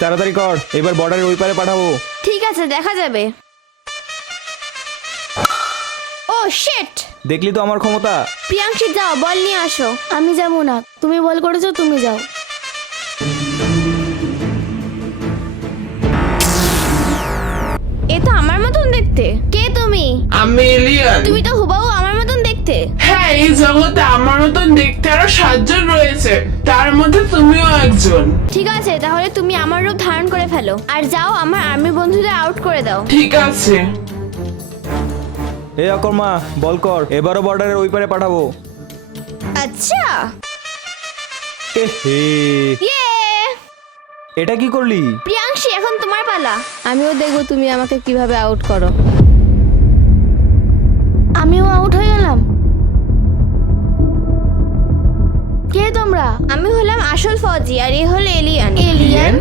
তাড়াতাড়ি কর, এবার বর্ডারের ওই পারে পাঠাবো। ঠিক আছে, দেখা যাবে। ও শিট! দেখলি তো আমার ক্ষমতা। প্রিয়াংশী যাও, বল নিয়ে আসো। আমি যাবো না, তুমি বল করেছো, তুমি যাও। এ তো আমার মতন দেখতে। কে তুমি? আমি এলিয়ান। তুমি তো হুবাহু আমার মতন দেখতে। হ্যাঁ, এই জগতে আমার মতন দেখতে আরো 7 জন রয়েছে, তার মধ্যে তুমিও একজন। ঠিক আছে, তাহলে তুমি আমার রূপ ধারণ করে ফেলো আর যাও আমার আর্মি বন্ধুদের আউট করে দাও। ঠিক আছে। অকর্মা, বল কর, এবারও বর্ডারের ওই পারে পাঠাবো। আচ্ছা, হে, ইয়ে! এটা কি করলি? প্রিয়াংশী, এখন তোমার পালা। আমিও দেখবো তুমি আমাকে কিভাবে আউট করো। আমিও আউট হয়ে গেলাম। কে তোমরা? আমি হলাম আসল ফৌজি আর এ হলো এলিয়ান। এলিয়ান?